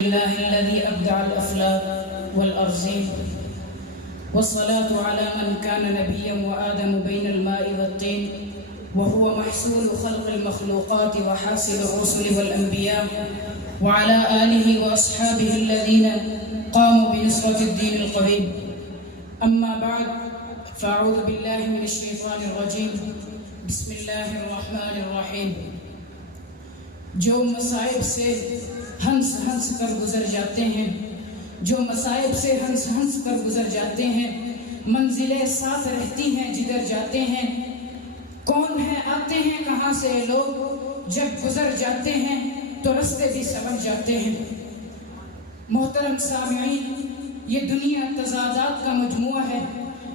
الله الذي أبدع الأفلاك والأرزين، والصلاة على من كان نبيا وآدم بين الماء والطين، وهو محصول خلق المخلوقات وحاصل الرسل والأنبياء، وعلى آله وأصحابه الذين قاموا بنصرة الدين القويم. أما بعد، فأعوذ بالله من الشيطان الرجيم. بسم الله الرحمن الرحیم. جو مصائب سے ہنس ہنس کر گزر جاتے ہیں، جو مصائب سے ہنس ہنس کر گزر جاتے ہیں، منزلیں ساتھ رہتی ہیں جدھر جاتے ہیں. کون ہے آتے ہیں کہاں سے لوگ، جب گزر جاتے ہیں تو رستے بھی سمجھ جاتے ہیں. محترم سامعین، یہ دنیا تضادات کا مجموعہ ہے.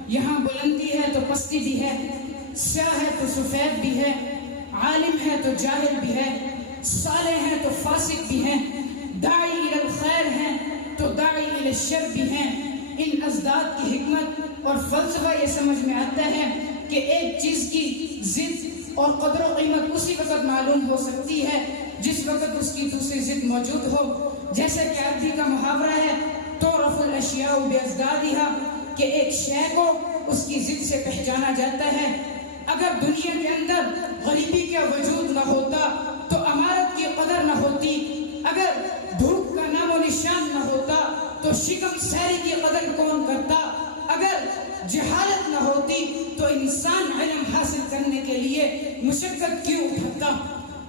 یہاں بلندی ہے تو پستی بھی ہے، سیاہ ہے تو سفید بھی ہے، عالم ہے تو جاہل بھی ہے، صالح ہیں تو فاسق بھی ہیں، داعی الی الخیر ہیں تو داعی الی الشر بھی ہیں. ان ازداد کی حکمت اور فلسفہ یہ سمجھ میں آتا ہے کہ ایک چیز کی ضد اور قدر و قیمت اسی وقت معلوم ہو سکتی ہے جس وقت اس کی دوسری ضد موجود ہو. جیسے کہ عربی کا محاورہ ہے تعرف الاشیاء بازدادها، کہ ایک شے کو اس کی ضد سے پہچانا جاتا ہے. اگر دنیا کے اندر غریبی کا وجود نہ ہوتا تو امارت کی قدر نہ ہوتی، اگر دھوپ کا نام و نشان نہ ہوتا تو شکم سیری کی قدر کون کرتا، اگر جہالت نہ ہوتی تو انسان علم حاصل کرنے کے لیے مشقت کیوں اٹھاتا.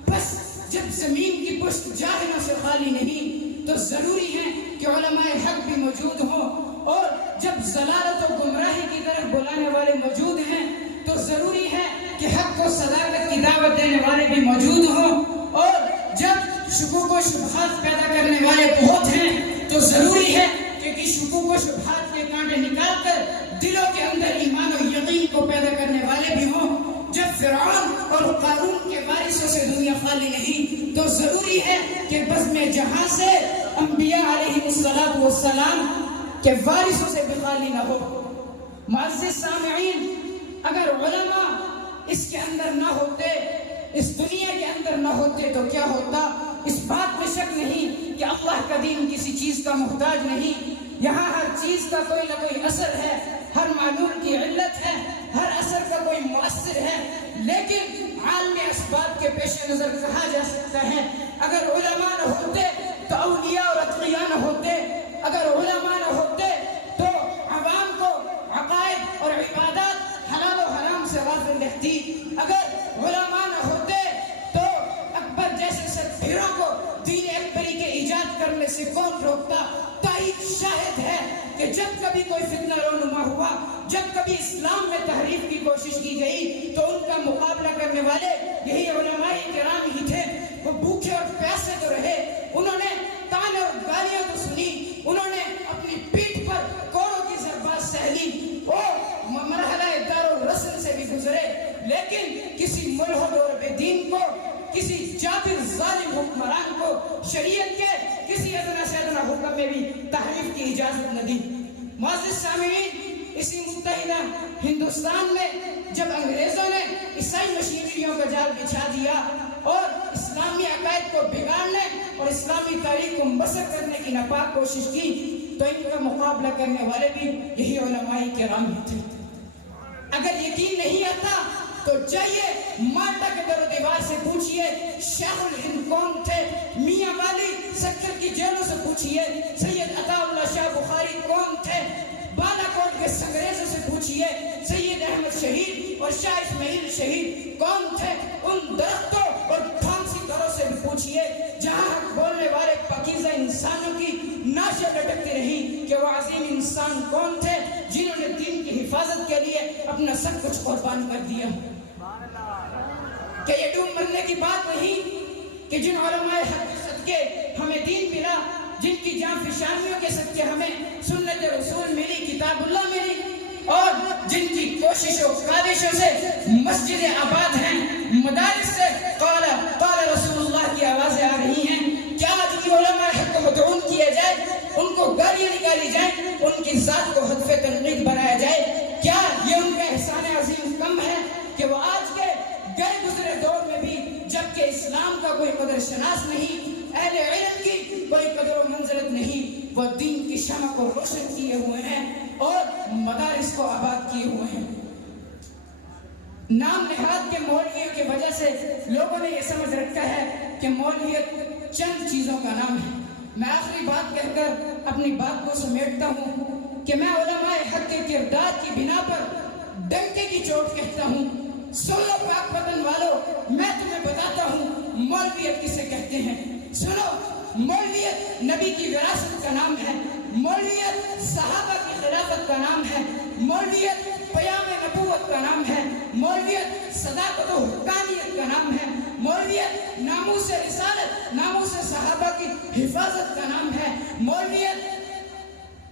بس جب زمین کی پشت جاہلوں سے خالی نہیں تو ضروری ہے کہ علماء حق بھی موجود ہوں، اور جب ضلالت و گمراہی کی طرف بلانے والے موجود ہیں تو ضروری ہے کہ حق و صداقت کی دعوت دینے والے بھی موجود ہوں، اور جب شکوک و شبہات پیدا کرنے والے بہت ہیں تو ضروری ہے کہ شکوک و شبہات کے کانٹے نکال کر دلوں کے اندر ایمان و یقین کو پیدا کرنے والے بھی ہوں. جب فرعون اور قارون کے وارثوں سے دنیا خالی نہیں تو ضروری ہے کہ بزم جہاں سے انبیاء علیہ السلام کے وارثوں سے بھی خالی نہ ہو. معزز سامعین، اگر علماء اس کے اندر نہ ہوتے، اس دنیا کے اندر نہ ہوتے تو کیا ہوتا؟ اس بات میں شک نہیں کہ اللہ کا دین کسی چیز کا محتاج نہیں. یہاں ہر چیز کا کوئی نہ کوئی اثر ہے، ہر معلول کی علت ہے، ہر اثر کا کوئی مؤثر ہے. لیکن عالم اسباب کے پیش نظر کہا جا سکتا ہے اگر علماء نہ ہوتے تو اولیاء اور اتقیاء نہ ہوتے، اگر علماء نہ ہوتے تو عوام کو عقائد اور عبادات حلال و حرام سے غافل رہتی، اگر علماء نہ ہوتے تو اکبر جیسے سربھیروں کو دین اکبری کے ایجاد کرنے سے کون روکتا. تاریخ شاہد ہے کہ جب کبھی کوئی فتنہ رونما ہوا، جب کبھی اسلام میں تحریف کی کوشش کی گئی تو ان کا مقابلہ کرنے والے یہی علماء کرام ہی تھے. وہ بھوکے اور پیاسے تو رہے، انہوں نے تانے اور گالیاں تو سنی، انہوں نے اپنی پیٹھ پر کوڑوں کی ضربات سہ لی، وہ مرحلہ دار الرسل سے بھی گزرے، لیکن کسی ملحد اور بے دین کو، کسی جابر ظالم حکمران کو شریعت کے کسی ادنا سے ادنا حکم میں بھی تحریف کی اجازت نہ دی. معزز سامعین، اسی متحدہ ہندوستان میں جب انگریزوں نے عیسائی مشینریوں کا جال بچھا دیا اور اسلامی عقائد کو بگاڑنے اور اسلامی تاریخ کو مسخ کرنے کی ناپاک کوشش کی تو ان کا مقابلہ کرنے والے بھی یہی علماء کرام ہی تھے. اگر یقین نہیں آتا تو جائیے مالٹا کے در و دیوار سے پوچھئے شیخ الہند کون تھے، میاں والی سکر کی جیلوں سے پوچھئے سید عطا اللہ شاہ بخاری کون تھے، بالا کوٹ کے سنگریزوں سے پوچھئے سید احمد شہید اور شاہ اسماعیل شہید کون تھے. ان درختوں اور پھانسی دروں سے بھی پوچھئے جہاں حق بولنے والے پاکیزہ انسانوں کی ناشیں لٹکتی رہی کہ وہ عظیم انسان کون تھے جنہوں نے دین کی حفاظت کے لیے اپنا سب کچھ قربان کر دیا. کہ یہ ڈوب مرنے کی بات نہیں کہ جن علماء حق کے صدقے ہمیں دین ملا، جن کی جان فشانیوں کے صدقے ہمیں سنت رسول ملی، کتاب اللہ ملی، اور جن کی کوششوں کاوشوں سے مسجد آباد ہیں، مدارس سے قال رسول اللہ کی آوازیں آ رہی ہیں. کیا آج کی علماء حق کو مدعون کیا جائے، ان کو گالیاں نکالی جائیں، ان کی ذات کو ہدف تنقید بنایا جائے؟ کیا یہ ان کا احسان عظیم کم ہے کہ وہ آج کے گئے گزرے دور میں بھی جبکہ اسلام کا کوئی قدر شناس نہیں، اہل علم کی کوئی قدر و منزل وہ دین کی شمع کو روشن کیے ہوئے ہیں اور مدارس کو آباد کیے ہوئے ہیں۔ نام نہاد کے مولویوں کی وجہ سے لوگوں نے یہ سمجھ رکھا ہے کہ مولویت چند چیزوں کا نام ہے۔ میں آخری بات کہہ کر اپنی بات کو سمیٹتا ہوں کہ میں علماء حق کے کردار کی بنا پر ڈنکے کی چوٹ کہتا ہوں، سن لو پاک وطن والو، میں تمہیں بتاتا ہوں مولویت کسے کہتے ہیں۔ سنو، مولویت نبی کی وراثت کا نام ہے، مولویت صحابہ کی خلافت کا نام ہے، مولویت پیام نبوت کا نام ہے، مولویت صداقت و حقانیت کا نام ہے، مولویت ناموس رسالت، ناموس صحابہ کی حفاظت کا نام ہے، مولویت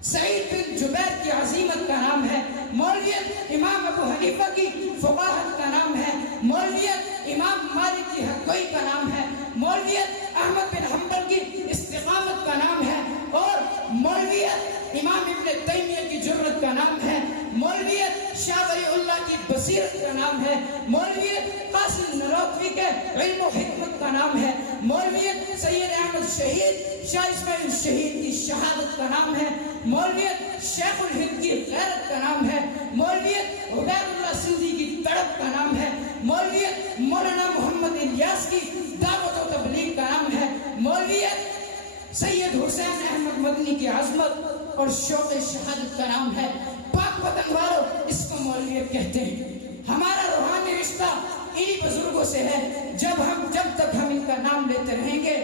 سعید بن جبیر کی عظیمت کا نام ہے، مولویت امام ابو حنیفہ کی فقاہت کا نام ہے، مولویت امام مالک کی حقوی کا نام ہے، مولویت احمد بن حنبل کی استقامت کا نام ہے، اور مولویت امام ابن تیمیہ کی جرت کا نام ہے، مولویت شاہ ولی اللہ کی بصیرت کا نام ہے، مولویت قاسم نانوتوی کے علم و حکمت کا نام ہے، مولویت سید احمد شہید شاہ اسماعیل شہید کی شہادت کا نام ہے، مولویت شیخ الہند کی غیرت کا نام ہے، مولویت عبید اللہ سندھی کی تڑپ کا نام ہے، مولویت مولانا محمد الیاس کی دعوت و تبلیغ کا نام ہے، مولویت سید حسین احمد مدنی کی عظمت اور شوق شہادت کا نام ہے۔ پاک وطن والو، اس کو مولویت کہتے ہیں۔ ہمارا روحانی رشتہ انہی بزرگوں سے ہے۔ جب تک ہم ان کا نام لیتے رہیں گے،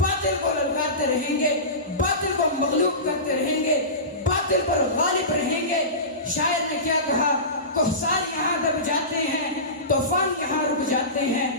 باطل کو للکارتے رہیں گے، باطل کو مغلوب کرتے رہیں گے، باطل پر غالب رہیں گے۔ شاعر نے کیا کہا؟ کوہسار یہاں دب جاتے ہیں، طوفان یہاں رک جاتے ہیں،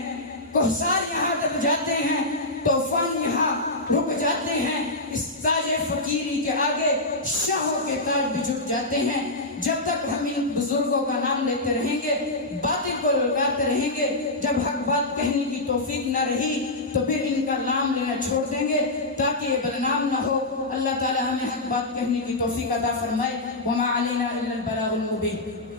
کوہسار یہاں دب جاتے ہیں، طوفان یہاں رک جاتے ہیں، اس تاج فقیری کے آگے شاہوں کے تاج بھی جھک جاتے ہیں۔ جب تک ہم ان بزرگوں کا نام لیتے رہیں گے، باطل کو للکارتے رہیں گے، جب حق بات کہنے کی توفیق نہ رہی تو پھر ان کا نام لینا چھوڑ دیں گے تاکہ یہ بدنام نہ ہو۔ اللہ تعالی ہمیں حق بات کہنے کی توفیق عطا فرمائے۔ وما علینا الا البلاغ المبین۔